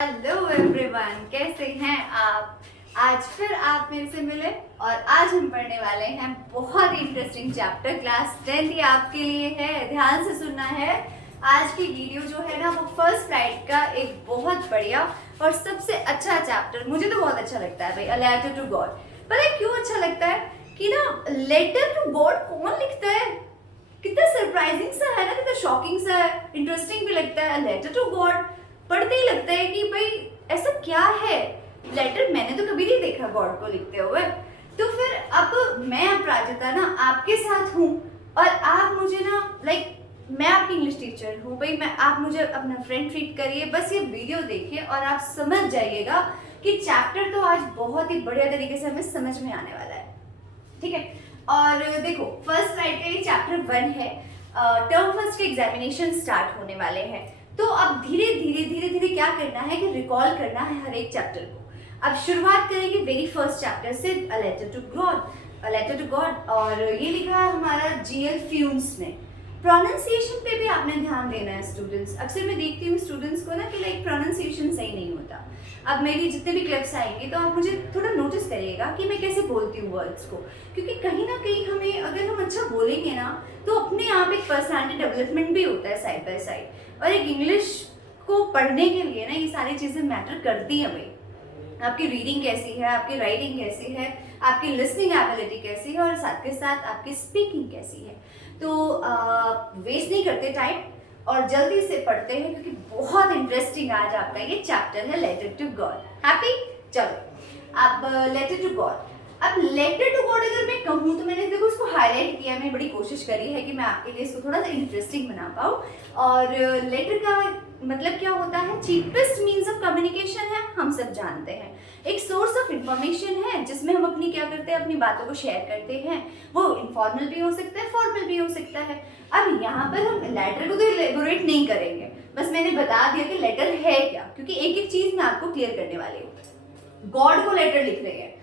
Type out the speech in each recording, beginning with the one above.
Hello everyone, कैसे हैं आप। आज फिर आप मेरे से मिले और आज हम पढ़ने वाले हैं बहुत ही इंटरेस्टिंग चैप्टर। क्लास 10 आपके लिए है, ध्यान से सुनना है। आज की वीडियो जो है ना वो फर्स्ट फ्लाइट का एक बहुत बढ़िया और सबसे अच्छा चैप्टर, मुझे तो बहुत अच्छा लगता है भाई, अ लेटर टू गॉड। पता है क्यों अच्छा लगता है कि ना लेटर टू गॉड कौन लिखता है, कितना सरप्राइजिंग सा है ना, कितना शॉकिंग सा है, इंटरेस्टिंग भी लगता है। लेटर टू गॉड पढ़ते ही लगता है कि भाई ऐसा क्या है। लेटर मैंने तो कभी नहीं देखा गॉड को लिखते हुए। तो फिर अब मैं अपराजिता ना आपके साथ हूँ और आप मुझे ना मैं आपकी इंग्लिश टीचर हूँ भाई, मैं आप मुझे अपना फ्रेंड ट्रीट करिए। बस ये वीडियो देखिए और आप समझ जाइएगा कि चैप्टर तो आज बहुत ही बढ़िया तरीके से हमें समझ में आने वाला है, ठीक है। और देखो फर्स्ट फ्लाइट का ये चैप्टर 1 है। टर्म फर्स्ट के एग्जामिनेशन स्टार्ट होने वाले हैं, तो अब धीरे धीरे क्या करना है कि रिकॉल करना है हर एक चैप्टर को। अब शुरुआत करेंगे वेरी फर्स्ट चैप्टर से, a letter to God. A letter to God, और ये लिखा है हमारा जीएल फ्यूम्स ने। प्रोनाउंसिएशन पे भी आपने ध्यान देना है स्टूडेंट्स। अक्सर मैं देखती हूँ स्टूडेंट्स को ना कि प्रोनाउंसिएशन सही नहीं होता। अब मेरी जितने भी क्लिप्स आएंगे तो आप मुझे थोड़ा नोटिस करिएगा कि मैं कैसे बोलती हूँ वर्ड्स को, क्योंकि कहीं ना कहीं हमें, अगर हम अच्छा बोलेंगे ना तो अपने आप एक पर्सनालिटी डेवलपमेंट भी होता है साइड बाय साइड। और एक इंग्लिश को पढ़ने के लिए ना ये सारी चीज़ें मैटर करती हैं भाई। आपकी रीडिंग कैसी है, आपकी राइटिंग कैसी है, आपकी लिसनिंग एबिलिटी कैसी है और साथ के साथ आपकी स्पीकिंग कैसी है। तो वेस्ट नहीं करते टाइम और जल्दी से पढ़ते हैं, क्योंकि बहुत इंटरेस्टिंग आज आपका ये चैप्टर है लेटर टू गॉड। हैप्पी? चलो अब लेटर टू गॉड। अब लेटर टू गॉड अगर मैं कहूँ तो मैंने देखो इसको हाईलाइट किया, मैं बड़ी कोशिश करी है कि मैं आपके लिए इसको थोड़ा सा इंटरेस्टिंग बना पाऊँ। और लेटर का मतलब क्या होता है, चीपेस्ट मीन्स ऑफ कम्युनिकेशन है, हम सब जानते हैं। एक सोर्स ऑफ इंफॉर्मेशन है जिसमें हम अपनी क्या करते हैं, अपनी बातों को शेयर करते हैं। वो इनफॉर्मल भी हो सकता है, फॉर्मल भी हो सकता है। अब यहाँ पर हम लेटर को तो एलेबोरेट नहीं करेंगे, बस मैंने बता दिया कि लेटर है क्या, क्योंकि एक एक चीज मैं आपको क्लियर करने वाली हूँ। गॉड को लेटर लिख रहे हैं,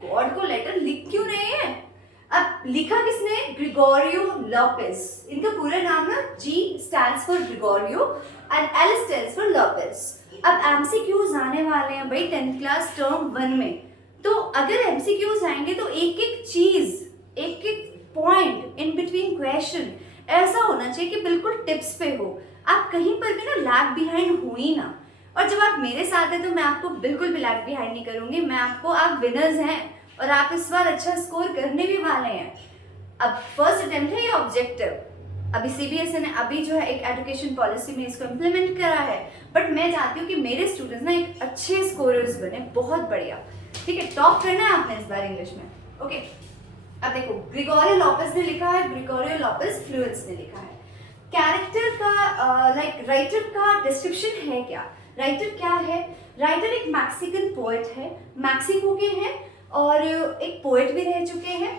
गॉड को लेटर लिख क्यों रहे हैं। अब लिखा किसने, ग्रिगोरियो लोपेस। इनका पूरा नाम ना G stands for Gregorio and L stands for Lopez. अब एमसीक्यूज आने वाले हैं भाई 10th क्लास टर्म 1 में, तो अगर एमसीक्यूज आएंगे तो एक एक चीज, एक एक पॉइंट इन बिटवीन क्वेश्चन ऐसा होना चाहिए कि बिल्कुल टिप्स पे हो, आप कहीं पर भी ना लैग बिहाइंड हो ही ना। और जब आप मेरे साथ हैं तो मैं आपको बिल्कुल भी लैग बिहाइंड नहीं करूंगी, मैं आपको, आप विनर्स हैं और आप इस बार अच्छा स्कोर करने भी वाले हैं। अब फर्स्ट अटेम्प्ट है ये ऑब्जेक्टिव, अभी सीबीएसई ने अभी जो है एक एजुकेशन पॉलिसी में इसको इम्प्लीमेंट करा है, बट मैं चाहती हूँ कि मेरे स्टूडेंट्स ना एक अच्छे स्कोरर्स बने, बहुत बढ़िया, ठीक है। टॉप करना है आपने इस बार इंग्लिश में, ओके। अब देखो ग्रिगोरियो लोपेस ने लिखा है, ग्रिगोरियो लोपेस फ्लुएंस ने लिखा है। कैरेक्टर का राइटर का डिस्क्रिप्शन है क्या, राइटर क्या है। राइटर एक मैक्सिकन पोएट है, मैक्सिको के हैं और एक पोएट भी रह चुके हैं,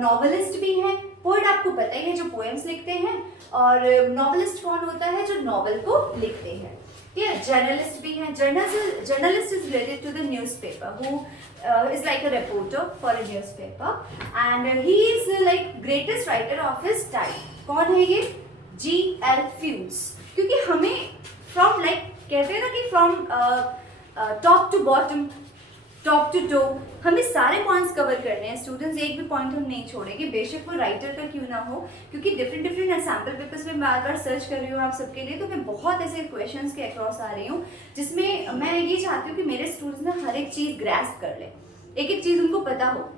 नॉवेलिस्ट भी हैं। पोएट आपको पता ही है जो पोएम्स लिखते हैं, और नॉवेलिस्ट कौन होता है, जो नॉवेल को लिखते हैं, ठीक है। जर्नलिस्ट भी हैं, journalist is related to the newspaper, who is like a reporter for a newspaper and he is like greatest writer of his time। कौन है ये, G.L. फ्यूम्स। क्योंकि हमें फ्रॉम कहते हैं ना कि from top to bottom, top to toe, हमें सारे पॉइंट्स कवर करने हैं स्टूडेंट्स, एक भी पॉइंट हम नहीं छोड़ेंगे, बेशक वो राइटर का क्यों ना हो। क्योंकि डिफरेंट सैम्पल पेपर्स में बार बार सर्च कर रही हूँ आप सबके लिए, तो मैं बहुत ऐसे क्वेश्चंस के अक्रॉस आ रही हूँ जिसमें मैं ये चाहती हूँ कि मेरे स्टूडेंट्स ना हर एक चीज़ ग्रैस्प कर ले, एक एक चीज़ उनको पता हो।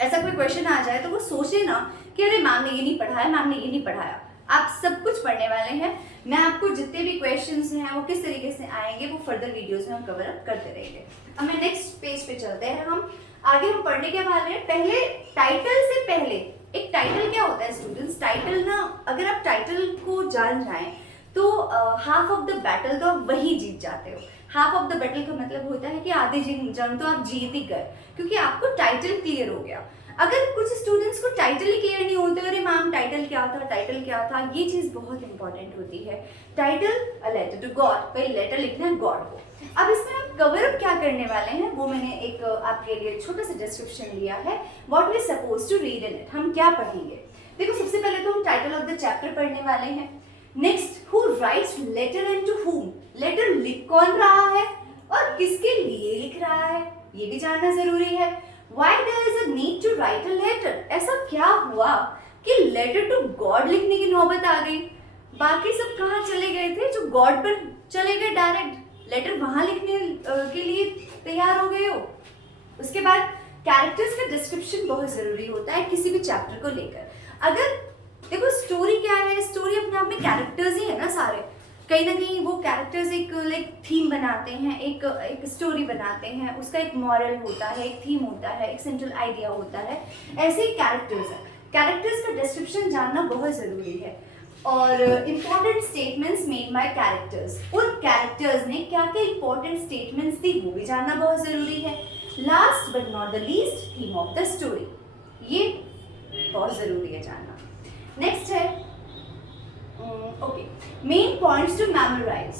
ऐसा कोई क्वेश्चन आ जाए तो वो सोचे ना कि अरे मैम ने ये नहीं पढ़ाया, मैम ने ये नहीं पढ़ाया। आप सब कुछ पढ़ने वाले हैं, मैं आपको जितने भी क्वेश्चंस हैं वो किस तरीके से आएंगे वो फर्दर वीडियोस में हम कवर अप करते रहेंगे। अब मैं नेक्स्ट पेज पे चलते हैं, हम आगे हम पढ़ने के वाले हैं। पहले टाइटल से पहले, एक टाइटल क्या होता है स्टूडेंट्स, टाइटल ना अगर आप टाइटल को जान जाएं तो हाफ ऑफ द बैटल तो आप वही जीत जाते हो। हाफ ऑफ द बैटल का मतलब होता है कि आधी जंग तो आप जीत ही गए, क्योंकि आपको टाइटल क्लियर हो गया। अगर कुछ स्टूडेंट्स को टाइटल ही क्लियर नहीं होते, अरे मैम टाइटल क्या था, टाइटल क्या था, ये चीज़ बहुत इंपॉर्टेंट होती है। Title a letter to God, भाई लेटर लिखना है गॉड को। अब इसमें हम कवर अप क्या करने वाले हैं वो मैंने एक आपके लिए छोटा सा डिस्क्रिप्शन लिया है, what we suppose to read in it, हम क्या पढ़ेंगे। देखो सबसे पहले तो हम टाइटल ऑफ द चैप्टर पढ़ने वाले हैं। Next, who writes letter and to whom, letter लिख कौन रहा है और किसके लिए लिख रहा है, ये भी जानना जरूरी है। Why there is a need to write a letter, ऐसा क्या हुआ कि लेटर टू गॉड लिखने की नौबत आ गई। बाकी सब कहाँ चले गए थे, जो गॉड पर चले गए डायरेक्ट, लेटर वहां लिखने के लिए तैयार हो गए हो। उसके बाद कैरेक्टर्स का डिस्क्रिप्शन बहुत जरूरी होता है किसी भी चैप्टर को लेकर। अगर देखो स्टोरी क्या है, स्टोरी अपने आप में कैरेक्टर्स ही है ना सारे, कहीं ना कहीं वो कैरेक्टर्स एक लाइक थीम बनाते हैं, एक स्टोरी बनाते हैं, उसका एक मॉरल होता है, एक थीम होता है, एक सेंट्रल आइडिया होता है, ऐसे ही कैरेक्टर्स है। कैरेक्टर्स का डिस्क्रिप्शन जानना बहुत ज़रूरी है। और important statements made by characters, उन कैरेक्टर्स ने क्या क्या इम्पॉर्टेंट स्टेटमेंट्स दी वो भी जानना बहुत ज़रूरी है। Last but not the least, theme of the story, ये बहुत ज़रूरी है जानना। नेक्स्ट है okay, main points to memorise.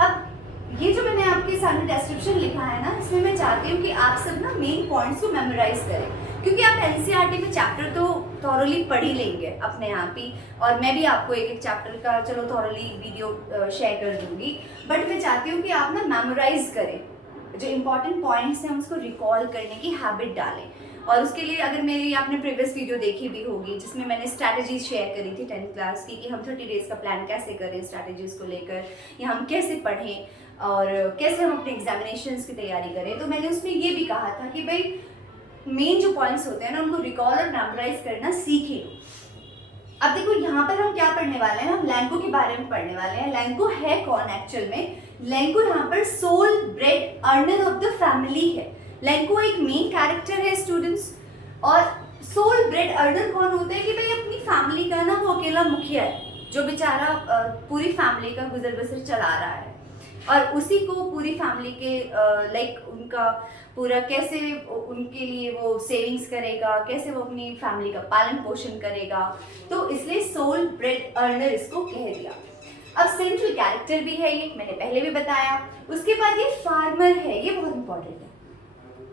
अब ये जो मैंने आपके सामने डिस्क्रिप्शन लिखा है ना, इसमें मैं चाहती हूँ कि आप सब ना मेन पॉइंट्स को मेमोराइज करें, क्योंकि आप एनसीईआरटी में चैप्टर तो थॉरोली पढ़ ही लेंगे अपने आप ही, और मैं भी आपको एक एक चैप्टर का चलो थॉरोली वीडियो शेयर कर दूंगी, बट मैं चाहती हूँ कि आप ना मेमोराइज करें, जो इंपॉर्टेंट पॉइंट्स हैं उसको रिकॉल करने की हैबिट डालें। और उसके लिए अगर मेरी आपने प्रीवियस वीडियो देखी भी होगी जिसमें मैंने स्ट्रैटेजीज शेयर करी थी 10th क्लास की, कि हम 30 डेज का प्लान कैसे करें स्ट्रैटेजीज को लेकर, या हम कैसे पढ़ें और कैसे हम अपने एग्जामिनेशंस की तैयारी करें, तो मैंने उसमें ये भी कहा था कि भाई मेन जो पॉइंट्स होते हैं ना उनको रिकॉल और मेमोराइज करना सीख ही लो। अब देखो यहाँ पर हम क्या पढ़ने वाले हैं, हम लैंको के बारे में पढ़ने वाले हैं। लैंको है कौन एक्चुअल में? लैंको यहाँ पर sole bread earner of the family है। लैंको एक मेन कैरेक्टर है स्टूडेंट्स, और सोल ब्रेड अर्नर कौन होता है कि भाई अपनी फैमिली का ना वो अकेला मुखिया है, जो बेचारा पूरी फैमिली का गुजर बसर चला रहा है, और उसी को पूरी फैमिली के लाइक उनका पूरा कैसे उनके लिए वो सेविंग्स करेगा, कैसे वो अपनी फैमिली का पालन पोषण करेगा, तो इसलिए सोल ब्रेड अर्नर इसको कह दिया। अब सेंट्रल कैरेक्टर भी है ये, मैंने पहले भी बताया। उसके बाद ये फार्मर है, ये बहुत इंपॉर्टेंट है।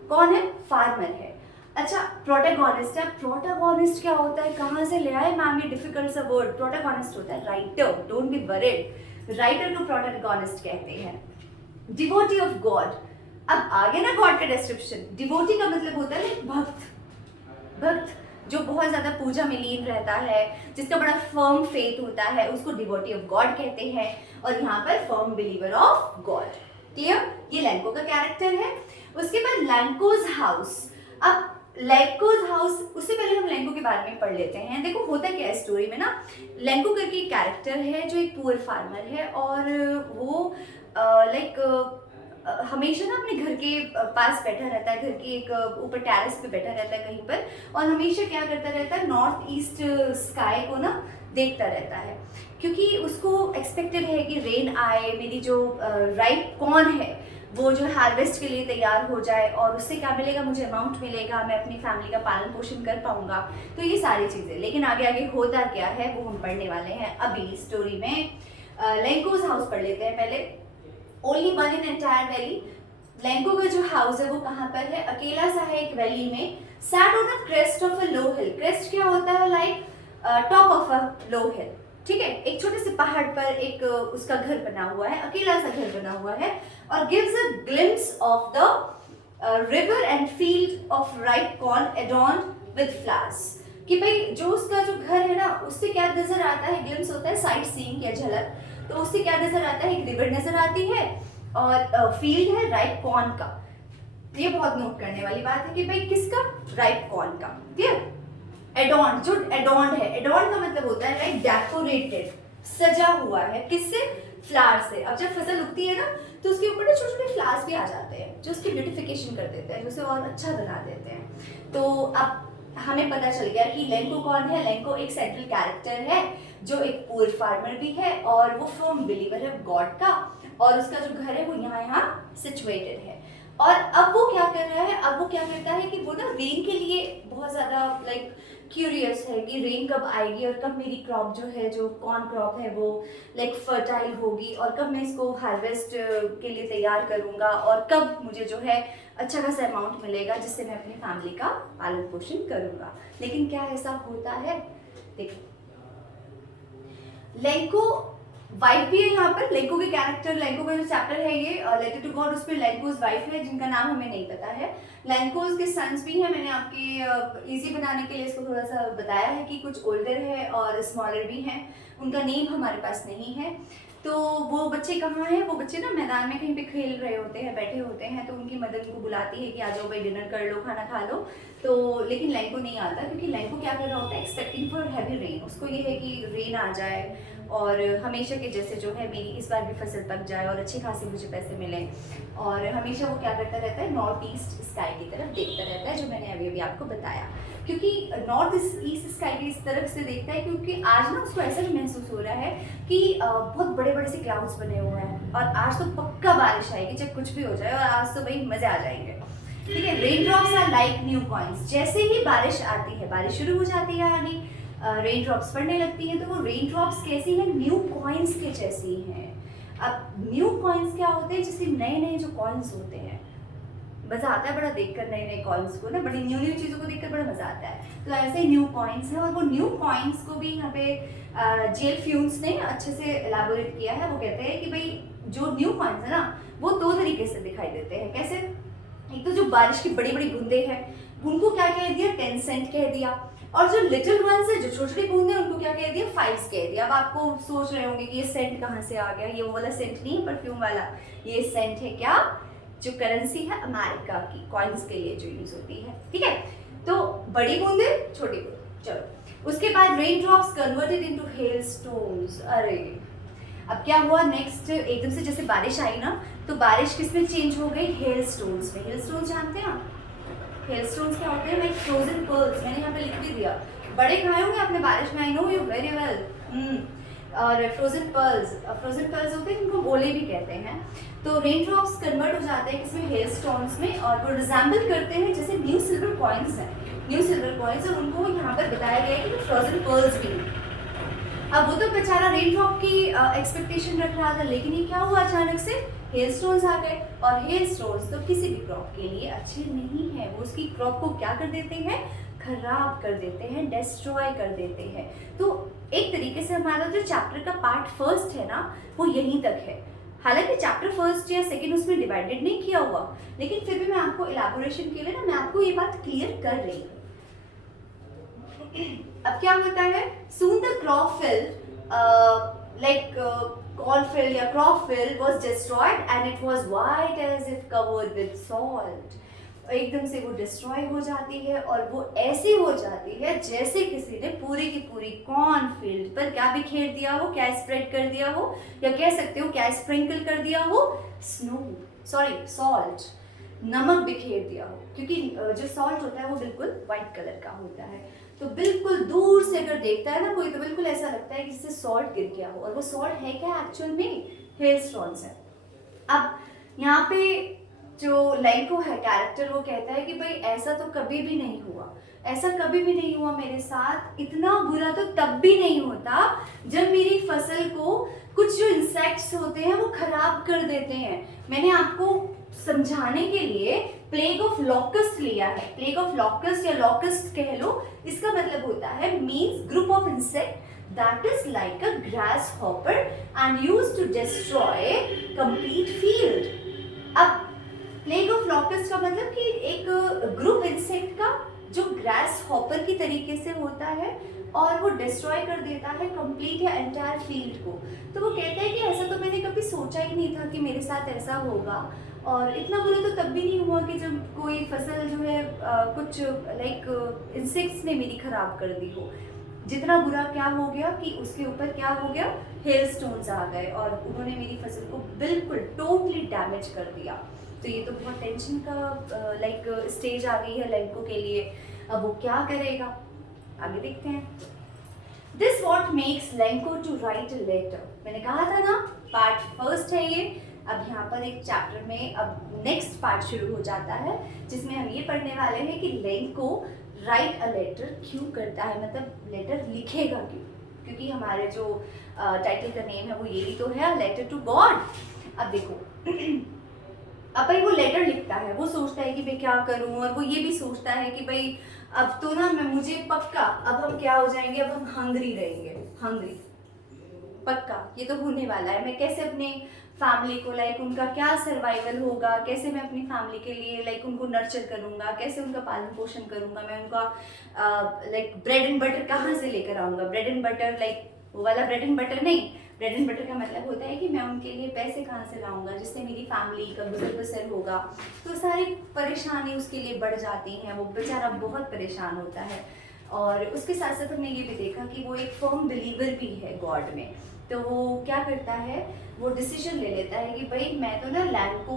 कौन है? फार्मर है। अच्छा, प्रोटैगोनिस्ट है। प्रोटैगोनिस्ट क्या होता है, कहाँ से ले आए मैम ये डिफिकल्ट सा वर्ड? प्रोटैगोनिस्ट होता है writer, don't be worried, writer को प्रोटैगोनिस्ट कहते हैं। डिवोटी ऑफ गॉड, अब आगे ना गॉड का डिस्क्रिप्शन, डिवोटी का मतलब होता है भक्त, भक्त जो बहुत ज़्यादा पूजा में लीन रहता है, जिसका बड़ा फर्म फेथ होता है, उसको डिवोटी ऑफ गॉड कहते हैं, और यहाँ पर firm believer of God. Clear? ये लैंको का कैरेक्टर है। उसके बाद लैंकोज हाउस। अब लैंकोज हाउस, उससे पहले हम लैंको के बारे में पढ़ लेते हैं। देखो होता क्या है स्टोरी में ना, लैंको करके एक कैरेक्टर है जो एक पुअर फार्मर है, और वो हमेशा ना अपने घर के पास बैठा रहता है, घर के एक ऊपर टेरेस पे बैठा रहता है कहीं पर, और हमेशा क्या करता रहता है, नॉर्थ ईस्ट स्काई को ना देखता रहता है, क्योंकि उसको एक्सपेक्टेड है कि रेन आए, मेरी जो राइट कॉर्न है वो जो हार्वेस्ट के लिए तैयार हो जाए, और उससे क्या मिलेगा, मुझे अमाउंट मिलेगा, मैं अपनी फैमिली का पालन पोषण कर पाऊंगा। तो ये सारी चीज़ें, लेकिन आगे आगे होता क्या है वो हम पढ़ने वाले हैं अभी स्टोरी में। लैंकोज हाउस पढ़ लेते हैं पहले। Only one in entire valley, Lanco का जो हाउस है वो कहाँ पर है? अकेला सा है एक वैली में, sat on the crest of a low hill. Crest क्या होता है? लाइक टॉप ऑफ अ लो हिल, ठीक है, एक छोटे से पहाड़ पर एक उसका घर बना हुआ है, अकेला सा घर बना हुआ है, और gives a glimpse of the river and field of right corn adorned with flowers. कि भाई जो उसका जो घर है ना, उससे क्या नजर आता है? ग्लिम्स होता है साइट सीइंग या झलक, तो उससे क्या नजर आता है? एक रिवर नजर आती है, और फील्ड है राइट कॉर्न का। ये बहुत नोट करने वाली बात है कि भाई किसका? राइट कॉर्न का। क्लियर? एडॉर्न, जो एडॉर्न है, एडॉर्न का मतलब होता है लाइक डेकोरेटेड, सजा हुआ है, किससे? फ्लावर से। अब जब फसल उगती है ना, तो उसके ऊपर ना छोटे छोटे फ्लावर्स भी आ जाते हैं, जो उसकी ब्यूटिफिकेशन कर देते हैं, उसे और अच्छा बना देते हैं। तो अब हमें पता चल गया कि लैंको कौन है। लैंको एक सेंट्रल कैरेक्टर है, जो एक पुअर फार्मर भी है, और वो फर्म बिलीवर है गॉड का, और उसका जो घर है वो यहाँ सिचुएटेड है। और अब वो क्या कर रहा है? अब वो क्या करता है कि वो ना रेन के लिए बहुत ज़्यादा लाइक क्यूरियस है कि रेन कब आएगी, और कब मेरी क्रॉप जो है, जो कॉर्न क्रॉप है, वो लाइक फर्टाइल होगी, और कब मैं इसको हार्वेस्ट के लिए तैयार करूँगा, और कब मुझे जो है अच्छा खासा अमाउंट मिलेगा जिससे मैं अपनी फैमिली का पालन पोषण करूँगा। लेकिन क्या ऐसा होता है? देखो, लैंको वाइफ भी है यहाँ पर। लेंको के कैरेक्टर, लेंको का जो चैप्टर है ये लेटर टू गॉड, उसमें लेंकोज वाइफ है जिनका नाम हमें नहीं पता है। लेंकोज के सन्स भी हैं। मैंने आपके इजी बनाने के लिए इसको थोड़ा सा बताया है कि कुछ ओल्डर है और स्मॉलर भी हैं, उनका नेम हमारे पास नहीं है। तो वो बच्चे कहाँ हैं? वो बच्चे ना मैदान में कहीं पे खेल रहे होते हैं, बैठे होते हैं। तो उनकी मदर उनको बुलाती है कि आ जाओ भाई, डिनर कर लो, खाना खा लो। तो लेकिन लेंको नहीं आता, क्योंकि लेंको क्या कर रहा होता है, एक्सपेक्टिंग फॉर हैवी रेन। उसको ये है कि रेन आ जाए और हमेशा के जैसे जो है मेरी इस बार भी फसल पक जाए और अच्छे खासे मुझे पैसे मिले। और हमेशा वो क्या करता रहता है, नॉर्थ ईस्ट स्काई की तरफ देखता रहता है, जो मैंने अभी अभी आपको बताया। क्योंकि नॉर्थ ईस्ट स्काई की इस तरफ से देखता है क्योंकि आज ना उसको ऐसा भी महसूस हो रहा है कि बहुत बड़े बड़े से क्लाउड्स बने हुए हैं और आज तो पक्का बारिश आएगी, चाहे कुछ भी हो जाए, और आज तो भाई मजे आ जाएंगे। ठीक है, rain drops are like new coins. जैसे ही बारिश आती है, बारिश शुरू हो जाती है, यानी रेन ड्रॉप्स पड़ने लगती हैं, तो वो रेन ड्रॉप्स कैसी हैं? न्यू कॉइन्स के जैसी हैं। अब न्यू कॉइन्स क्या होते हैं? जैसे नए नए जो कॉइन्स होते हैं, मजा आता है बड़ा देखकर नए नए कॉइन्स को ना, बड़ी न्यू न्यू चीज़ों को देखकर बड़ा मजा आता है। तो ऐसे न्यू कॉइन्स हैं, और वो न्यू कॉइन्स को भी यहाँ पे जेल फ्यून्स ने अच्छे से एलाबोरेट किया है। वो कहते हैं कि भाई जो न्यू कॉइन्स है ना, वो दो तरीके से दिखाई देते हैं। कैसे? एक तो जो बारिश की बड़ी बड़ी बूंदे हैं, उनको क्या कह दिया? 10 सेंट कह दिया। और जो लिटिल वंस है, जो छोटी छोटी बूंदे, उनको क्या कह दिया? 5 कह दिया। अब आपको सोच रहे होंगे कि ये सेंट कहाँ से आ गया? ये वो वाला सेंट नहीं है परफ्यूम वाला, ये सेंट है क्या? जो करेंसी है अमेरिका की, कॉइन्स के लिए जो यूज होती है। ठीक है, तो बड़ी बूंदे, छोटी बूंदे। चलो, उसके बाद rain drops converted into hail stones. अरे अब क्या हुआ नेक्स्ट? एकदम से जैसे बारिश आई ना, तो बारिश किस में चेंज हो गई? हेल स्टोन्स में। हेल स्टोन्स जानते हैं आप? हेल स्टोन्स क्या होते हैं? Like frozen pearls. मैंने यहाँ पे लिख भी दिया, बड़े खाए होंगे आपने बारिश में, I know you very well. और फ्रोजन पर्ल्स होते हैं जिनको गोले भी कहते हैं। तो रेन ड्रॉप्स कन्वर्ट हो जाते हैं किसमें? हेल स्टोन्स में, और वो रिजेंबल करते हैं जैसे न्यू सिल्वर कॉइन्स हैं, न्यू सिल्वर कॉइन्स। और उनको यहाँ पर बताया गया है कि फ्रोजन पर्ल्स भी हैं। अब वो तो बेचारा रेन ड्रॉप की एक्सपेक्टेशन रख रहा था, लेकिन ये क्या हुआ? अचानक से हेल स्टोन्स आ गए। और हेल स्टोन्स तो किसी भी क्रॉप के लिए अच्छे नहीं है। वो उसकी क्रॉप को क्या कर देते हैं? खराब कर देते हैं, डिस्ट्रॉय कर देते हैं। तो एक तरीके से हमारा जो चैप्टर का पार्ट फर्स्ट है ना, वो यहीं तक है। हालांकि चैप्टर फर्स्ट या सेकंड उसमें डिवाइडेड नहीं किया हुआ, लेकिन फिर भी मैं आपको इलाबोरेशन के लिए ना, मैं आपको ये बात क्लियर कर रही हूँ। अब क्या होता है? soon the crop field like cornfield या crop field was destroyed and it was white as if covered with salt। एकदम से वो डिस्ट्रॉय हो जाती है, और वो ऐसी हो जाती है जैसे किसी ने पूरी की पूरी कॉर्न फील्ड पर क्या बिखेर दिया हो, क्या स्प्रेड कर दिया हो, या कह सकते हो क्या स्प्रिंकल कर दिया हो? सॉल्ट, नमक बिखेर दिया हो। क्योंकि जो सॉल्ट होता है वो बिल्कुल व्हाइट कलर का होता है। तो बिल्कुल दूर से अगर देखता है ना कोई, तो बिल्कुल ऐसा लगता है कि जैसे सॉल्ट गिर गया हो। और वो सॉल्ट है क्या? एक्चुअल में हेल स्टोन्स है। अब यहाँ पे जो लेंको है कैरेक्टर, वो कहता है कि भाई ऐसा तो कभी भी नहीं हुआ, ऐसा कभी भी नहीं हुआ मेरे साथ। इतना बुरा तो तब भी नहीं होता जब मेरी फसल को कुछ जो इंसेक्ट्स होते हैं वो खराब कर देते हैं। मैंने आपको समझाने के लिए प्लेग ऑफ लॉकस्ट लिया है। प्लेग ऑफ लॉकस्ट या लॉकस्ट कह लो, इसका मतलब होता है means group of insect that is like a grasshopper and used to destroy complete field। अब प्लेग ऑफ लॉकस्ट का मतलब कि एक ग्रुप इंसेक्ट का जो ग्रास हॉपर की तरीके से होता है और वो डिस्ट्रॉय कर देता है कंप्लीट या एंटायर फील्ड को। तो वो कहते हैं कि ऐसा तो मैंने कभी सोचा ही नहीं था कि मेरे साथ ऐसा होगा, और इतना बुरा तो तब भी नहीं हुआ कि जब कोई फसल जो है कुछ लाइक इंसेक्ट्स ने मेरी खराब कर दी हो। जितना बुरा क्या हो गया कि उसके ऊपर क्या हो गया? हेल स्टोन्स आ गए और उन्होंने मेरी फसल को बिल्कुल टोटली डैमेज कर दिया। तो ये तो बहुत टेंशन का लाइक स्टेज आ गई है लेंको के लिए। अब वो क्या करेगा, आगे देखते हैं। This what makes Lencho to write a letter. मैंने कहा था ना पार्ट फर्स्ट है ये। अब यहाँ पर एक चैप्टर में अब नेक्स्ट पार्ट शुरू हो जाता है, जिसमें हम ये पढ़ने वाले हैं कि लेंको राइट अ लेटर क्यों करता है, मतलब लेटर लिखेगा क्यों। क्योंकि हमारे जो टाइटल का नेम है वो यही तो है, लेटर टू गॉड। अब देखो अब भाई वो लेटर लिखता है, वो सोचता है कि भाई क्या करूं, और वो ये भी सोचता है कि भाई अब तो ना मैं मुझे पक्का अब हम क्या हो जाएंगे, अब हम हंग्री रहेंगे। हंग्री पक्का ये तो होने वाला है। मैं कैसे अपने फैमिली को लाइक उनका क्या सर्वाइवल होगा, कैसे मैं अपनी फैमिली के लिए लाइक उनको नर्चर करूँगा, कैसे उनका पालन पोषण करूँगा, मैं उनका लाइक ब्रेड एंड बटर कहाँ से लेकर आऊँगा। ब्रेड एंड बटर लाइक वो वाला ब्रेड एंड बटर नहीं, ब्रेड एंड बटर का मतलब होता है कि मैं उनके लिए पैसे कहाँ से लाऊंगा जिससे मेरी फैमिली का गुजर बसर होगा। तो सारी परेशानी उसके लिए बढ़ जाती हैं, वो बेचारा बहुत परेशान होता है। और उसके साथ साथ हमने ये भी देखा कि वो एक फर्म बिलीवर भी है गॉड में। तो वो क्या करता है, वो डिसीजन ले लेता है कि भाई मैं तो ना लैंड को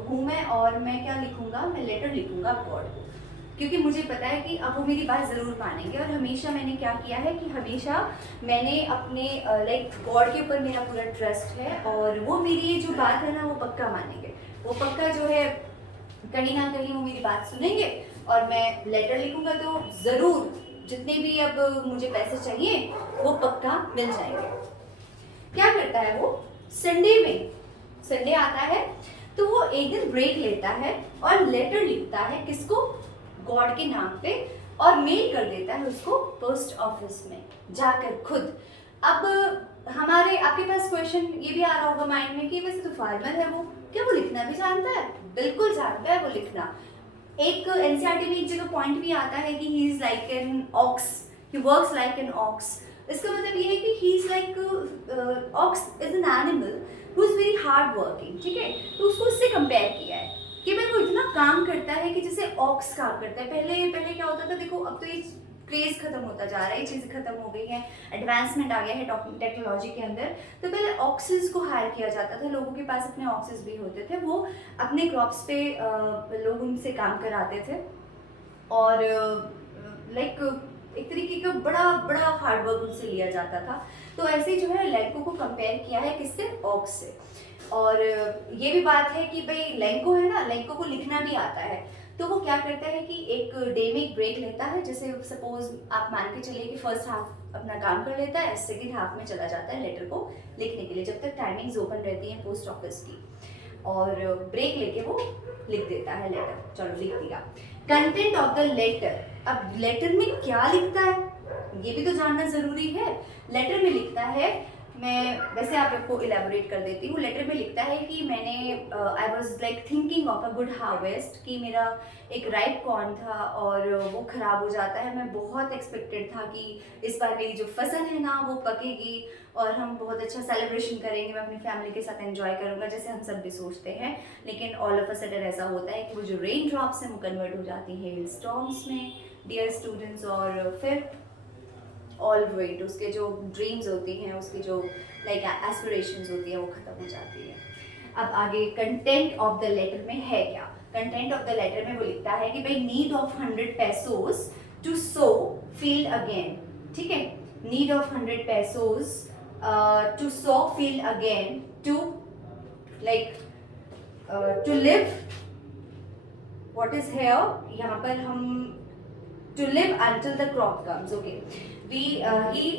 हूँ मैं, और मैं क्या लिखूंगा, मैं लेटर लिखूंगा गॉड को, क्योंकि मुझे पता है कि अब वो मेरी बात ज़रूर मानेंगे। और हमेशा मैंने क्या किया है कि हमेशा मैंने अपने लाइक गॉड के ऊपर मेरा पूरा ट्रस्ट है, और वो मेरी ये जो बात है ना वो पक्का मानेंगे। वो पक्का जो है कहीं ना कहीं वो मेरी बात सुनेंगे, और मैं लेटर लिखूंगा तो ज़रूर जितने भी अब मुझे पैसे चाहिए वो पक्का मिल जाएंगे। क्या करता है वो, संडे में, संडे आता है तो वो एक दिन ब्रेक लेता है और लेटर लिखता है किसको, गॉड के नाम पे, और मेल कर देता है उसको पोस्ट ऑफिस में जाकर खुद। अब हमारे आपके पास क्वेश्चन ये भी आ रहा होगा माइंड में कि वैसे तो फार्मर है वो, क्या वो लिखना भी जानता है? बिल्कुल जानता है वो लिखना। एक एनसीईआरटी में एक जगह पॉइंट भी आता है कि he is like an ox, he works like an ox. इसका मतलब ये है कि he is like ox is an animal who is very hard working, ठीक है। तो उसको उससे कंपेयर किया है कि भाई वो इतना काम करता है कि जैसे ऑक्स काम करता है। पहले क्या होता था, देखो अब तो ये क्रेज खत्म होता जा रहा है, ये चीज़ें खत्म हो गई हैं, एडवांसमेंट आ गया है टेक्नोलॉजी के अंदर। तो पहले ऑक्सेस को हायर किया जाता था, लोगों के पास अपने ऑक्सेस भी होते थे, वो अपने क्रॉप्स पे लोग उनसे काम कराते थे, और लाइक एक तरीके का बड़ा बड़ा हार्डवर्क उनसे लिया जाता था। तो ऐसे ही जो है लैंको को कंपेयर किया है किससे, ऑक्स से। और ये भी बात है कि भाई लैंको है ना, लैंको को लिखना भी आता है। तो वो क्या करता है कि एक डे में एक ब्रेक लेता है, जैसे सपोज आप मान के चलिए कि फर्स्ट हाफ अपना काम कर लेता है, सेकेंड हाफ में चला जाता है लेटर को लिखने के लिए, जब तक टाइमिंग्स ओपन रहती हैं पोस्ट ऑफिस की, और ब्रेक लेके वो लिख देता है लेटर। चलो लिख दिया। कंटेंट ऑफ द लेटर, अब लेटर में क्या लिखता है ये भी तो जानना जरूरी है। लेटर में लिखता है, मैं वैसे आप आपको इलेबोरेट कर देती हूँ। लेटर में लिखता है कि मैंने I was like thinking of a good harvest, कि मेरा एक राइप कॉर्न था और वो ख़राब हो जाता है। मैं बहुत एक्सपेक्टेड था कि इस बार मेरी जो फसल है ना वो पकेगी और हम बहुत अच्छा सेलिब्रेशन करेंगे, मैं अपनी फैमिली के साथ एंजॉय करूँगा, जैसे हम सब भी सोचते हैं। लेकिन ऑल ऑफ अ सडन ऐसा होता है कि वो जो रेन ड्रॉप्स हैं वो कन्वर्ट हो जाती है हेल स्टॉर्म्स में, डियर स्टूडेंट्स। और फिर ऑल रुइंड, उसके जो ड्रीम्स होती हैं, उसकी जो लाइक एस्पिरेशंस होती है वो खत्म हो जाती है। अब आगे कंटेंट ऑफ द लेटर में है क्या। कंटेंट ऑफ द लेटर में वो लिखता है कि भाई need of 100 pesos to sow field again, ठीक है। Need of 100 pesos to sow field again, to like to live, what is here, यहाँ पर हम to live until the crop comes, okay. He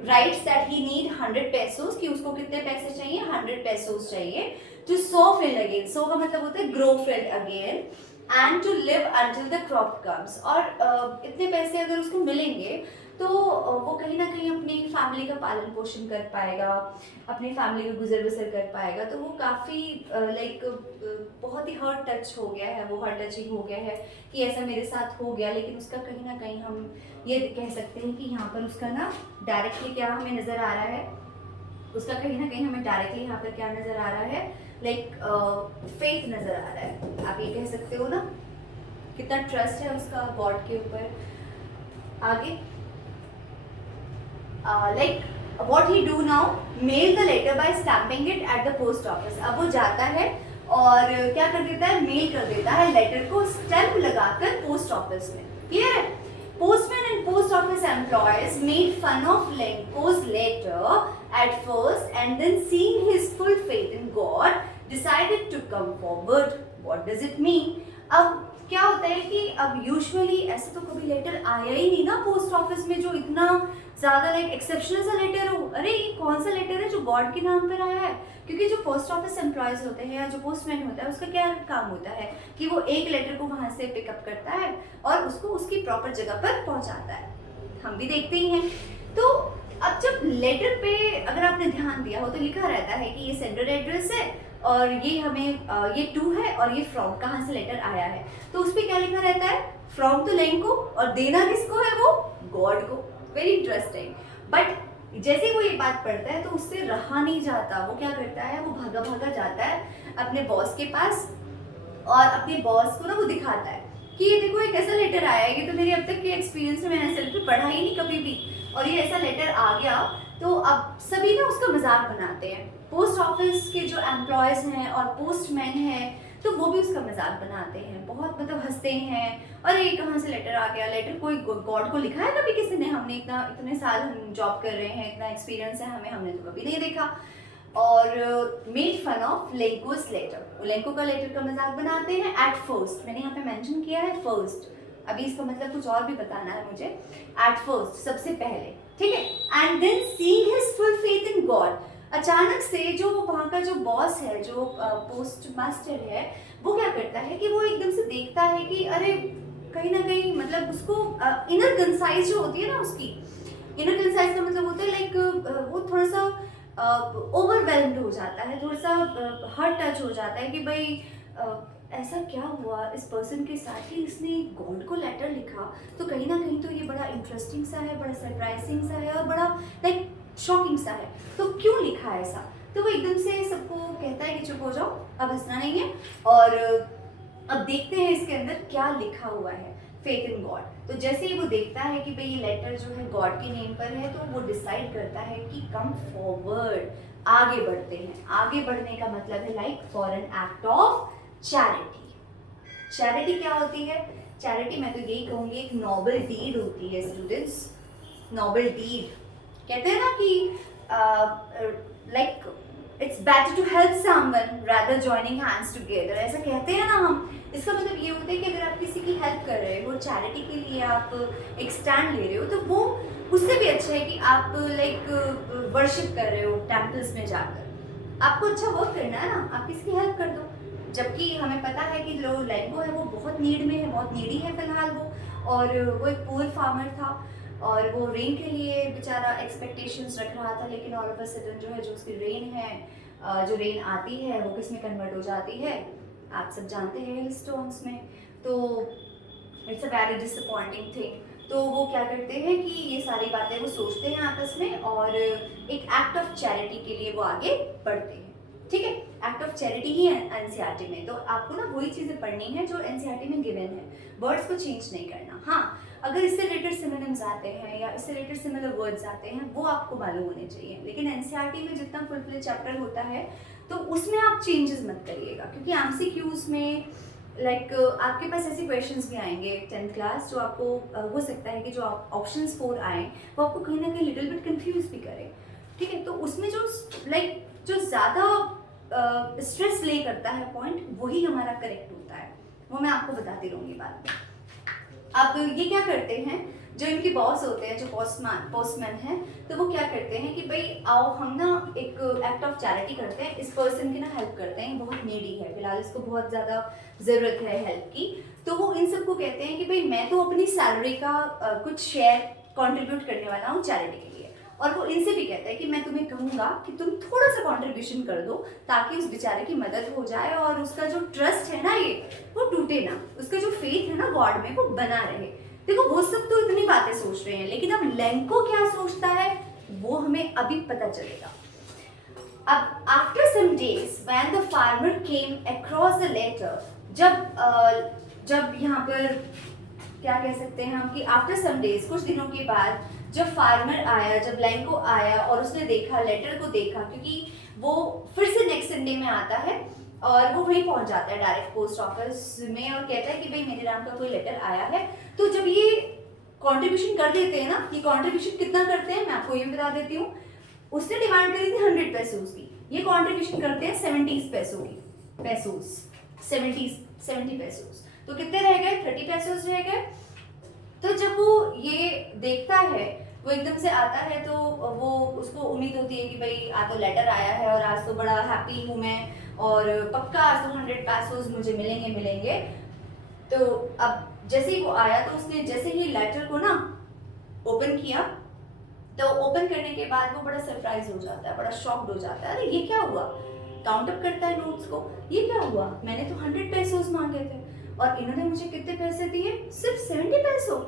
writes that he need 100 pesos, कि उसको कितने पैसे चाहिए, 100 pesos चाहिए, to sow field again. sow का मतलब होता है grow field again, and to live until the crop comes. और इतने पैसे अगर उसको मिलेंगे तो वो कहीं ना कहीं अपनी फैमिली का पालन पोषण कर पाएगा, अपनी फैमिली का गुजर बसर कर पाएगा। तो वो काफ़ी लाइक बहुत ही हर्ट टच हो गया है, वो हर्ट टचिंग हो गया है कि ऐसा मेरे साथ हो गया। लेकिन उसका कहीं ना कहीं हम ये कह सकते हैं कि यहाँ पर उसका ना डायरेक्टली क्या हमें नज़र आ रहा है, उसका कहीं ना कहीं हमें डायरेक्टली यहाँ पर क्या नज़र आ रहा है, लाइक फेथ नज़र आ रहा है। आप ये कह सकते हो ना, कितना ट्रस्ट है उसका गॉड के ऊपर। आगे like what he do now, mail the letter by stamping it at the post office. अब वो जाता है और क्या कर देता है, मेल कर देता है लेटर को स्टैम्प लगाकर पोस्ट ऑफिस में। क्लियर है। Postman and post office employees made fun of Lenko's letter at first, and then seeing his full faith in God, decided to come forward. What does it mean? अब क्या होता है कि अब usually ऐसे तो कभी लेटर आया ही नहीं ना पोस्ट ऑफिस में जो इतना ज़्यादा लाइक एक्सेप्शनल सा लेटर हो। अरे ये कौन सा लेटर है जो गॉड के नाम पर आया है, क्योंकि जो पोस्ट ऑफिस एम्प्लॉयज़ होते हैं या जो पोस्टमैन होता है उसका क्या काम होता है कि वो एक लेटर को वहाँ से पिकअप करता है और उसको उसकी प्रॉपर जगह पर पहुँचाता है। हम भी देखते ही हैं। तो अब जब लेटर पे अगर आपने ध्यान दिया हो तो लिखा रहता है कि ये सेंडर एड्रेस है और ये हमें ये टू है और ये फ्रॉम कहाँ से लेटर आया है, तो उस पर क्या लिखा रहता है, फ्रॉम टू लेंको, और देना किसको है, वो गॉड को। Very interesting. बट जैसे ही वो ये बात पढ़ता है तो उससे रहा नहीं जाता, वो क्या करता है, वो भागा भागा जाता है अपने बॉस के पास और अपने बॉस को ना वो दिखाता है कि ये देखो एक ऐसा लेटर आया है, ये तो मेरे अब तक के एक्सपीरियंस में मैंने ऐसा लेटर पढ़ा ही नहीं कभी भी, और ये ऐसा लेटर आ गया। तो अब सभी ना उसका मजाक बनाते हैं, पोस्ट ऑफिस के जो एम्प्लॉयज़ हैं और पोस्टमैन हैं तो वो भी उसका मजाक बनाते हैं, बहुत मतलब हंसते हैं, अरे ये कहाँ से लेटर आ गया, लेटर कोई गॉड को लिखा है कभी किसी ने, हमने इतने साल हम जॉब कर रहे हैं, इतना एक्सपीरियंस है हमें, हमने तो कभी नहीं देखा। और made fun of Lencho's letter, Lencho का लेटर का मजाक बनाते हैं। एट फर्स्ट, मैंने यहाँ पे मेंशन किया है फर्स्ट, अभी इसका मतलब कुछ और भी बताना है मुझे। एट फर्स्ट, सबसे पहले, ठीक है। And then seeing his full faith in God, अचानक से जो वहाँ का जो बॉस है, जो पोस्ट मास्टर है, वो क्या करता है कि वो एकदम से देखता है कि अरे कहीं ना कहीं मतलब उसको इनर कंसाइज जो होती है ना, उसकी इनर कंसाइज का मतलब होता है लाइक वो थोड़ा सा ओवरवेल्म्ड हो जाता है, थोड़ा सा हार्ट टच हो जाता है कि भाई ऐसा क्या हुआ इस पर्सन के साथ कि इसने गॉड को लेटर लिखा, तो कहीं ना कहीं तो ये बड़ा इंटरेस्टिंग सा है, बड़ा सरप्राइजिंग सा है और बड़ा लाइक शॉकिंग सा है, तो क्यों लिखा है ऐसा। तो वो एकदम से सबको कहता है कि चुप हो जाओ, अब हंसना नहीं है, और अब देखते हैं इसके अंदर क्या लिखा हुआ है, फेथ इन गॉड। तो जैसे ही वो देखता है कि भाई ये लेटर जो है गॉड के नेम पर है, तो वो डिसाइड करता है कि कम फॉरवर्ड, आगे बढ़ते हैं। आगे बढ़ने का मतलब है like for an act of charity. Charity क्या होती है, चैरिटी मैं तो यही कहूँगी एक नोबल डीड होती है स्टूडेंट्स। नोबल डीड कहते हैं ना कि like it's better to help someone rather joining hands together, ऐसा कहते हैं ना हम। इसका मतलब ये होता है कि अगर आप किसी की हेल्प कर रहे हो, चैरिटी के लिए आप एक स्टैंड ले रहे हो, तो वो उससे भी अच्छा है कि आप लाइक वर्शिप कर रहे हो टेम्पल्स में जाकर। आपको अच्छा वर्क करना है ना, आप किसी की हेल्प कर दो। जबकि हमें पता है कि जो लेंको है वो बहुत नीड में है, बहुत नीडी है फिलहाल वो, और वो एक पुअर फार्मर था और वो रेन के लिए बेचारा एक्सपेक्टेशंस रख रहा था, लेकिन ऑल ऑफ अ सडन जो है, जो उसकी रेन है, जो रेन आती है वो किस में कन्वर्ट हो जाती है, आप सब जानते हैं, हिल स्टोन्स में। तो it's a very disappointing thing. तो वो क्या करते हैं कि ये सारी बातें वो सोचते हैं आपस में और एक एक्ट ऑफ चैरिटी के लिए वो आगे बढ़ते हैं, ठीक है। Act of charity he NCERT में, तो आपको ना वही चीज़ें पढ़नी है जो एनसीईआरटी में गिवन है, वर्ड्स को चेंज नहीं करना। हाँ, अगर इससे रिलेटेड सिनोनिम्स आते हैं या इससे रिलेटेड सिमिलर वर्ड्स आते हैं वो आपको मालूम होने चाहिए, लेकिन एनसीईआरटी में जितना फुल फ्लेज चैप्टर होता है तो उसमें आप चेंजेस मत करिएगा, क्योंकि एमसीक्यूज में लाइक आपके पास ऐसे क्वेश्चंस भी आएंगे 10th क्लास, जो आपको हो सकता है कि जो आप ऑप्शंस 4 आए वो आपको कहीं ना कहीं लिटिल बिट कंफ्यूज भी करें, ठीक है। तो उसमें जो लाइक जो ज़्यादा स्ट्रेस ले करता है पॉइंट, वही हमारा करेक्ट होता है, वो मैं आपको बताती रहूँगी बाद में। अब ये क्या करते हैं, जो इनके बॉस होते हैं, जो पोस्टमैन हैं, तो वो क्या करते हैं कि भाई आओ हम ना एक एक्ट ऑफ चैरिटी करते हैं, इस पर्सन की ना हेल्प करते हैं, बहुत नीडी है फिलहाल, इसको बहुत ज़्यादा ज़रूरत है हेल्प की। तो वो इन सबको कहते हैं कि भाई मैं तो अपनी सैलरी का कुछ शेयर कंट्रीब्यूट करने वाला हूँ चैरिटी के लिए, और वो इनसे भी कहता है कि मैं तुम्हें कहूँगा कि तुम थोड़ा सा कंट्रीब्यूशन कर दो ताकि उस बेचारे की मदद हो जाए और उसका जो ट्रस्ट है ना ये वो टूटे ना, उसका जो फेथ है ना गॉड में वो बना रहे। देखो वो सब तो इतनी बातें सोच रहे हैं, लेकिन अब लेंको क्या सोचता है वो हमें अभी पता चलेगा। अब after some days when the farmer came across the letter, जब यहाँ पर क्या कह सकते हैं हम कि आफ्टर सम डेज, कुछ दिनों के बाद जब फार्मर आया, जब लेंको आया और उसने देखा, लेटर को देखा, क्योंकि वो फिर से नेक्स्ट संडे में आता है और वो वहीं पहुंच जाता है डायरेक्ट पोस्ट ऑफिस में और कहता है कि भाई मेरे नाम का कोई लेटर आया है। तो जब ये कंट्रीब्यूशन कर देते हैं ना, ये कंट्रीब्यूशन कितना करते हैं मैं आपको ये बता देती हूँ। उसने डिमांड करी थी 100 पैसोस की, ये कंट्रीब्यूशन करते हैं 70 पैसों की, पैसोस 70 पैसोस, तो कितने रह गए, 30 पैसोस रह गए। तो जब वो ये देखता है, वो एकदम से आता है, तो वो उसको उम्मीद होती है कि भाई आज तो लेटर आया है और आज तो बड़ा हैप्पी हूँ मैं और पक्का आज तो 100 पैसोस मुझे मिलेंगे। तो अब जैसे ही वो आया तो उसने जैसे ही लेटर को ना ओपन किया तो ओपन करने के बाद वो बड़ा सरप्राइज हो जाता है, बड़ा शॉक्ड हो जाता है, अरे ये क्या हुआ। काउंट अप करता है नोट्स को, ये क्या हुआ, मैंने तो 100 पैसों मांगे थे और इन्होंने मुझे कितने पैसे दिए, सिर्फ 70 पैसों।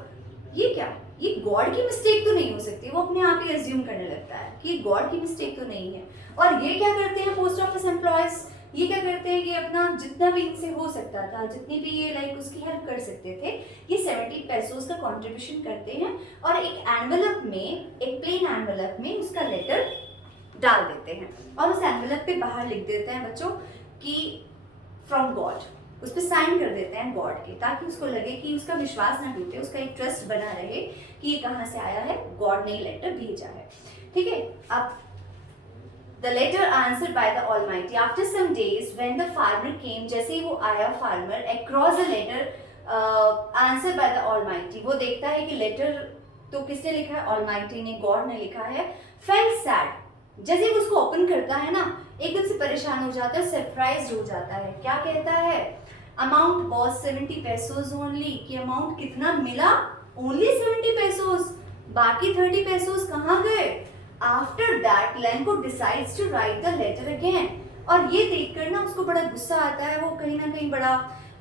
ये क्या, ये गॉड की मिस्टेक तो नहीं हो सकती। वो अपने आप ही अज्यूम करने लगता है कि गॉड की मिस्टेक तो नहीं है। और ये क्या करते हैं पोस्ट ऑफिस एम्प्लॉयज, ये क्या करते हैं कि अपना जितना भी इनसे हो सकता था, जितनी भी ये लाइक उसकी हेल्प कर सकते थे, ये 70 पैसों का कंट्रीब्यूशन करते हैं और एक एनवेलप में, एक प्लेन एनवेलप में उसका लेटर डाल देते हैं और उस एनवेलप पे बाहर लिख देते हैं बच्चों कि फ्रॉम गॉड, उस पर साइन कर देते हैं गॉड के, ताकि उसको लगे कि उसका विश्वास ना टूटे, उसका एक ट्रस्ट बना रहे कि ये कहाँ से आया है, गॉड ने लेटर भेजा है। ठीक है, अब The letter answered by the Almighty. After some days, when the farmer came, जैसे ही वो आया farmer, across the letter answered by the Almighty, वो देखता है कि लेटर तो किसने लिखा है, Almighty ने, गॉड ने लिखा है, felt sad. जैसे ही उसको ओपन करता है ना, एकदम से परेशान हो जाता है, सरप्राइज हो जाता है। क्या कहता है, अमाउंट was 70 पैसोस ओनली, कि अमाउंट कितना मिला, ओनली 70 पैसोस, बाकी 30 पैसोस कहाँ गए। After that Lencho decides to write the letter again, और ये देखकर ना उसको बड़ा गुस्सा आता है, वो कहीं ना कहीं बड़ा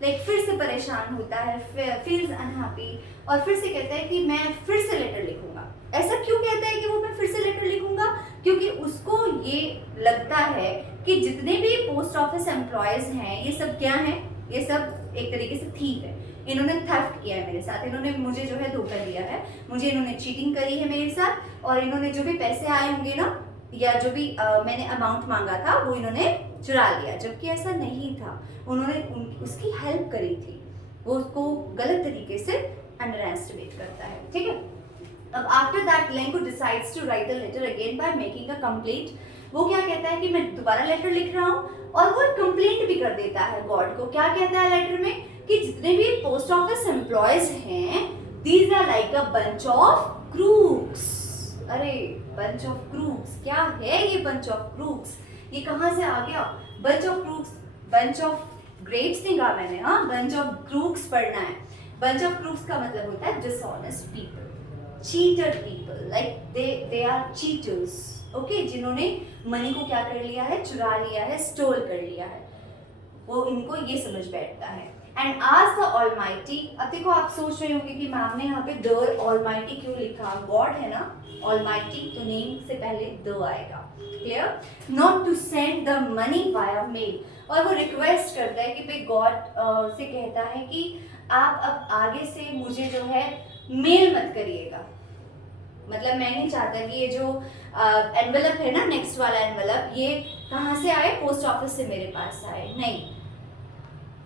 लाइक फिर से परेशान होता है, फील्स अनहैप्पी, और फिर से कहता है कि मैं फिर से लेटर लिखूंगा। ऐसा क्यों कहता है कि वो मैं फिर से लेटर लिखूंगा, क्योंकि उसको ये लगता है कि जितने भी पोस्ट ऑफिस एम्प्लॉयज हैं ये सब क्या हैं, ये सब एक तरीके से थीफ है, इन्होंने थेफ्ट किया है मेरे साथ, इन्होंने मुझे जो है धोखा दिया है, मुझे इन्होंने चीटिंग करी है मेरे साथ, और इन्होंने जो भी पैसे आए होंगे ना, या जो भी मैंने अमाउंट मांगा था वो इन्होंने चुरा लिया, जबकि ऐसा नहीं था, उन्होंने उसकी हेल्प करी थी। वो उसको गलत तरीके से अंडर एस्टिमेट करता है। ठीक है, अब after that Lencho decides to write the letter again by making a complaint. वो क्या कहता है कि मैं दोबारा लेटर लिख रहा हूँ, और वो कंप्लेंट भी कर देता है गॉड को। क्या कहता है लेटर में कि जितने भी पोस्ट ऑफिस एम्प्लॉयज हैं, these are like a bunch of crooks. अरे बंच ऑफ क्रूक्स, क्या है ये बंच ऑफ क्रूक्स, ये कहाँ से आ गया, bunch of crooks, bunch of grapes नहीं कहा मैंने, हाँ बंच ऑफ क्रूक्स पढ़ना है। बंच ऑफ क्रूक्स का मतलब होता है dishonest people, cheater people, like they are cheaters, okay, जिन्होंने मनी को क्या कर लिया है, चुरा लिया है, स्टोल कर लिया है, वो इनको ये समझ बैठता है। एंड आज द ऑलमाइटी, अब देखो आप सोच रहे होंगे कि मैम ने यहाँ पे द ऑलमाइटी क्यों लिखा, गॉड है ना, ऑलमाइटी तो नेम से पहले द आएगा, clear, not to send the money via mail, और वो रिक्वेस्ट करता है कि भाई गॉड से कहता है कि आप अब आगे से मुझे जो है मेल मत करिएगा, मतलब मैं नहीं चाहता कि ये जो एनवेलप है ना, नेक्स्ट वाला एनवेलप, ये कहाँ से आए, पोस्ट ऑफिस से मेरे पास आए, नहीं।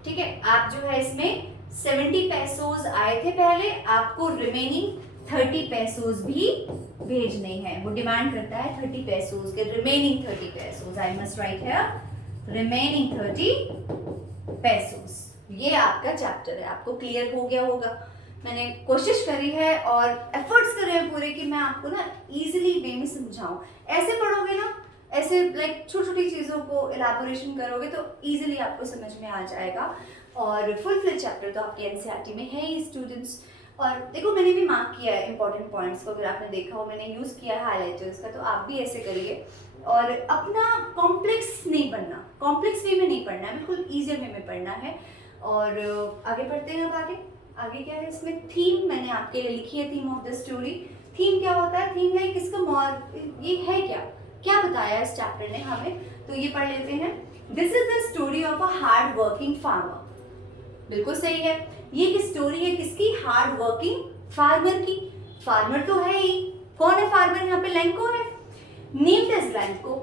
ठीक है, आप जो है इसमें 70 पैसोस आए थे पहले, आपको रिमेनिंग 30 पैसोस भी भेजने हैं। वो डिमांड करता है 30 पैसोस के, remaining 30 pesos, I must write here remaining 30 pesos. ये आपका चैप्टर है, आपको क्लियर हो गया होगा। मैंने कोशिश करी है और एफर्ट्स करे हैं पूरे कि मैं आपको ना इजीली वे में समझाऊं। ऐसे पढ़ोगे ना, ऐसे लाइक छोटी छोटी चीज़ों को इलाबोरेशन करोगे तो इजीली आपको समझ में आ जाएगा। और फुल फ्लेज चैप्टर तो आपके एनसीईआरटी में है ही स्टूडेंट्स। और देखो मैंने भी मार्क किया है इंपॉर्टेंट पॉइंट्स को, अगर आपने देखा हो मैंने यूज़ किया है हाईलाइटर्स का, तो आप भी ऐसे करिए। और अपना कॉम्प्लेक्स नहीं बनना, कॉम्प्लेक्स वे में नहीं पढ़ना है, बिल्कुल ईजी वे में पढ़ना है। और आगे बढ़ते हैं। अब आगे क्या है इसमें, थीम मैंने आपके लिए लिखी है, theme of the story. Theme क्या होता है, थीम है किसका ये है क्या बताया इस चैप्टर ने हमें, तो ये पढ़ लेते हैं। This is the story of a hard working farmer. बिल्कुल सही है, ये एक स्टोरी है किसकी, हार्ड वर्किंग फार्मर की। फार्मर तो है ही, कौन है फार्मर, यहाँ पे लैंको है, named as Lencho,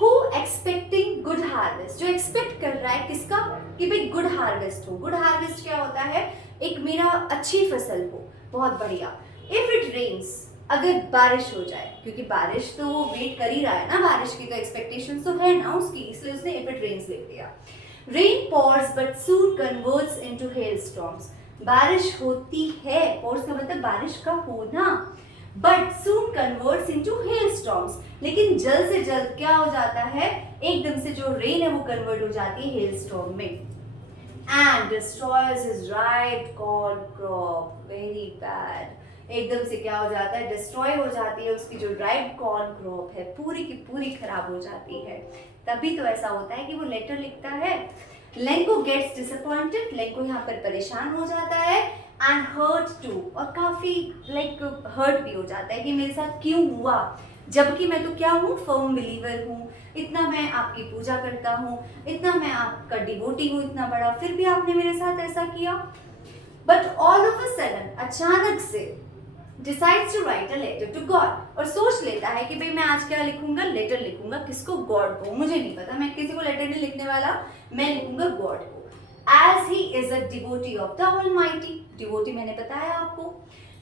who expecting good harvest, जो एक्सपेक्ट कर रहा है किसका, कि भाई गुड हार्वेस्ट हो। गुड हार्वेस्ट क्या होता है, एक मेरा अच्छी फसल हो, बहुत बढ़िया। इफ इट रेन्स, अगर बारिश हो जाए, क्योंकि बारिश तो वो वेट कर ही रहा है ना, बारिश की तो एक्सपेक्टेशन तो है ना उसकी, इसलिए उसने इफ इट रेन्स लिख दिया। Rain pours but soon converts into hailstorms, बारिश होती है, पॉर्स का मतलब बारिश का होना, but soon converts into hailstorms, लेकिन जल्द से जल्द क्या हो जाता है, एकदम से जो रेन है वो कन्वर्ट हो जाती है हेलस्टॉर्म में। And destroyers his right corn crop, very bad, एकदम से क्या हो जाता है, डिस्ट्रॉय हो जाती है, उसकी जो ड्राइड कॉर्न क्रॉप है पूरी की पूरी खराब हो जाती है। तभी तो ऐसा होता है कि वो लेटर लिखता है। लेंको गेट्स डिसअपॉइंटेड, लेंको यहाँ पर परेशान हो जाता है एंड हर्ट टू, और काफी हर्ट भी हो जाता है कि मेरे साथ क्यों हुआ, जबकि मैं तो क्या हूँ, फर्म बिलीवर हूँ, इतना मैं आपकी पूजा करता हूँ, इतना मैं आपका डिवोटी हूँ इतना बड़ा, फिर भी आपने मेरे साथ ऐसा किया। But all of a sudden, अचानक से decides to write a letter to God, और सोच लेता है कि भाई मैं आज क्या लिखूंगा, लेटर लिखूंगा। किसको? गॉड को। मुझे नहीं पता, मैं किसी को लेटर नहीं लिखने वाला, मैं लिखूंगा गॉड को। As he is a devotee of the almighty, devotee मैंने बताया आपको।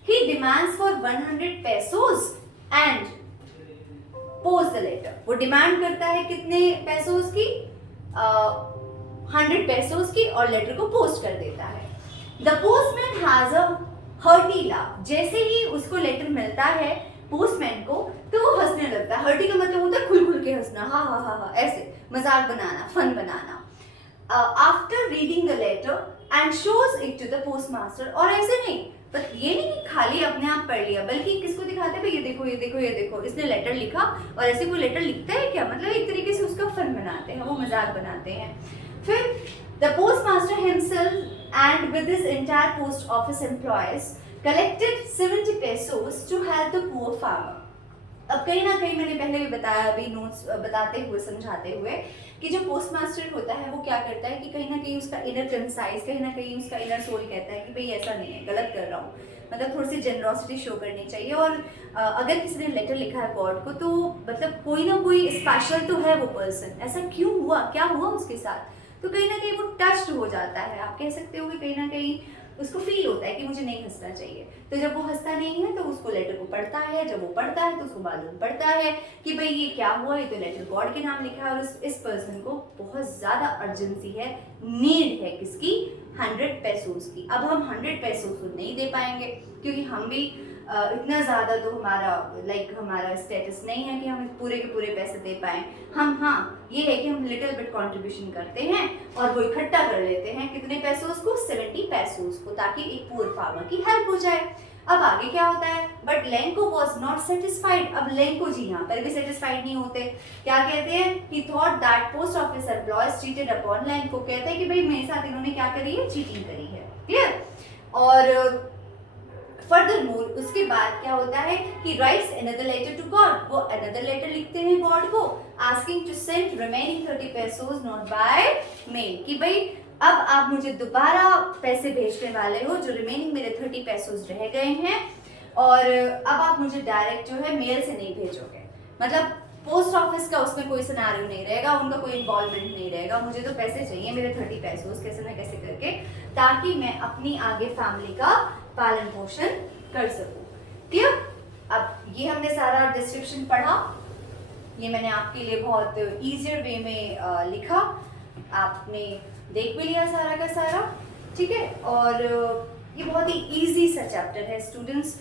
He demands for 100 pesos and post the letter, वो डिमांड करता है कितने पैसों की, 100 pesos की, और लेटर को पोस्ट कर देता है। The postman has a hearty laugh, जैसे ही उसको लेटर मिलता है पोस्टमैन को तो वो हंसने लगता है। हर्टी का मतलब होता है खुल खुल के हंसना, हा हा हा हा, ऐसे मजाक बनाना, फन बनाना। After reading the letter and shows it to the post master, और ऐसे नहीं, पर ये नहीं कि खाली अपने आप पढ़ लिया, बल्कि किसको दिखाते हैं, ये देखो ये देखो ये देखो, इसने लेटर लिखा। और ऐसे कोई लेटर लिखता है क्या, मतलब एक तरीके से उसका फन बनाते हैं, वो मजाक बनाते हैं। फिर the post master himself and with his entire post office employees collected 70 pesos to help the poor farmer. अब कहीं ना कहीं मैंने पहले भी बताया, अभी नोट्स बताते हुए समझाते हुए, कि जो पोस्ट मास्टर होता है वो क्या करता है कि कहीं ना कहीं उसका इनर कंसाइज, कहीं ना कहीं उसका इनर सोल कहता है कि भाई ऐसा नहीं है, गलत कर रहा हूँ, मतलब थोड़ी सी जेनरॉसिटी शो करनी चाहिए। और अगर किसी ने लेटर लिखा है गॉड को, तो मतलब कोई ना कोई स्पेशल तो है वो पर्सन, ऐसा क्यों हुआ, क्या हुआ उसके साथ, तो कहीं ना कहीं वो टच्ड हो जाता है। आप कह सकते हो कि कहीं ना कहीं उसको फील होता है कि मुझे नहीं हंसना चाहिए। तो जब वो हंसता नहीं है तो उसको लेटर को पढ़ता है, जब वो पढ़ता है तो उसको मालूम पड़ता है कि भाई ये क्या हुआ, ये तो लेटर गॉड के नाम लिखा है, और इस पर्सन को बहुत ज्यादा अर्जेंसी है, नीड है किसकी, 100 pesos की। अब हम 100 pesos तो नहीं दे पाएंगे, क्योंकि हम भी इतना ज़्यादा तो हमारा स्टेटस नहीं है कि हम पूरे के पूरे पैसे दे पाएँ हम। हाँ, ये है कि हम लिटिल बिट कंट्रीब्यूशन करते हैं और वो इकट्ठा कर लेते हैं, कितने पैसों को, 70 pesos को, ताकि एक पुअर फार्मर की हेल्प हो जाए। अब आगे क्या होता है, but Lanco was not satisfied. अब लेंको जी यहाँ पर भी सेटिस्फाइड नहीं होते, क्या कहते हैं, ही thought that post office employees cheated upon Lanco, कहते हैं कि भाई मेरे साथ इन्होंने क्या करी है, चीटिंग करी है। क्लियर? और फर्दरमोर उसके बाद क्या होता है कि writes another letter to God, वो अनदर लेटर लिखते हैं गॉड को, asking to send remaining 30 pesos not by mail, कि भाई अब आप मुझे दोबारा पैसे भेजने वाले हो, जो रिमेनिंग मेरे 30 pesos रह गए हैं, और अब आप मुझे डायरेक्ट जो है मेल से नहीं भेजोगे। मतलब पोस्ट ऑफिस का उसमें कोई सिनेरियो नहीं रहेगा, उनका कोई इन्वॉल्वमेंट नहीं रहेगा, मुझे तो पैसे चाहिए मेरे 30 pesos कैसे ना कैसे करके, ताकि मैं अपनी आगे फैमिली का पालन पोषण कर सकूं। क्लियर? अब ये हमने सारा डिस्क्रिप्शन पढ़ा, ये मैंने आपके लिए बहुत इजियर वे में लिखा, आपने देख भी लिया सारा का सारा, ठीक है। और ये बहुत ही इजी सा चैप्टर है स्टूडेंट्स।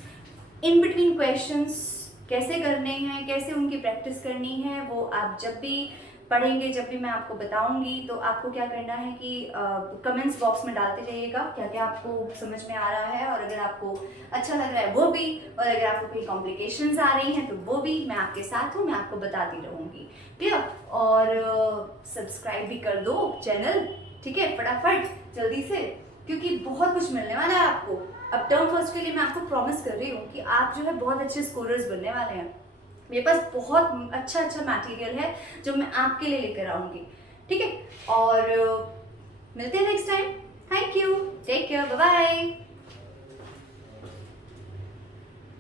इन बिटवीन क्वेश्चंस कैसे करने हैं, कैसे उनकी प्रैक्टिस करनी है, वो आप जब भी पढ़ेंगे, जब भी मैं आपको बताऊंगी, तो आपको क्या करना है कि कमेंट्स बॉक्स में डालते जाइएगा क्या क्या आपको समझ में आ रहा है, और अगर आपको अच्छा लग रहा है वो भी, और अगर आपको कोई कॉम्प्लिकेशंस आ रही हैं तो वो भी, मैं आपके साथ हूँ, मैं आपको बताती रहूँगी। क्लियर? और सब्सक्राइब भी कर दो चैनल, ठीक है, फटाफट जल्दी से, क्योंकि बहुत कुछ मिलने वाला है आपको। अब टर्म फर्स्ट के लिए मैं आपको प्रॉमिस कर रही हूँ कि आप जो है बहुत अच्छे स्कोरर्स बनने वाले हैं। मेरे पास बहुत अच्छा मटेरियल है जो मैं आपके लिए लेकर आऊंगी, ठीक है। और मिलते हैं next time. Thank you, take care, bye bye.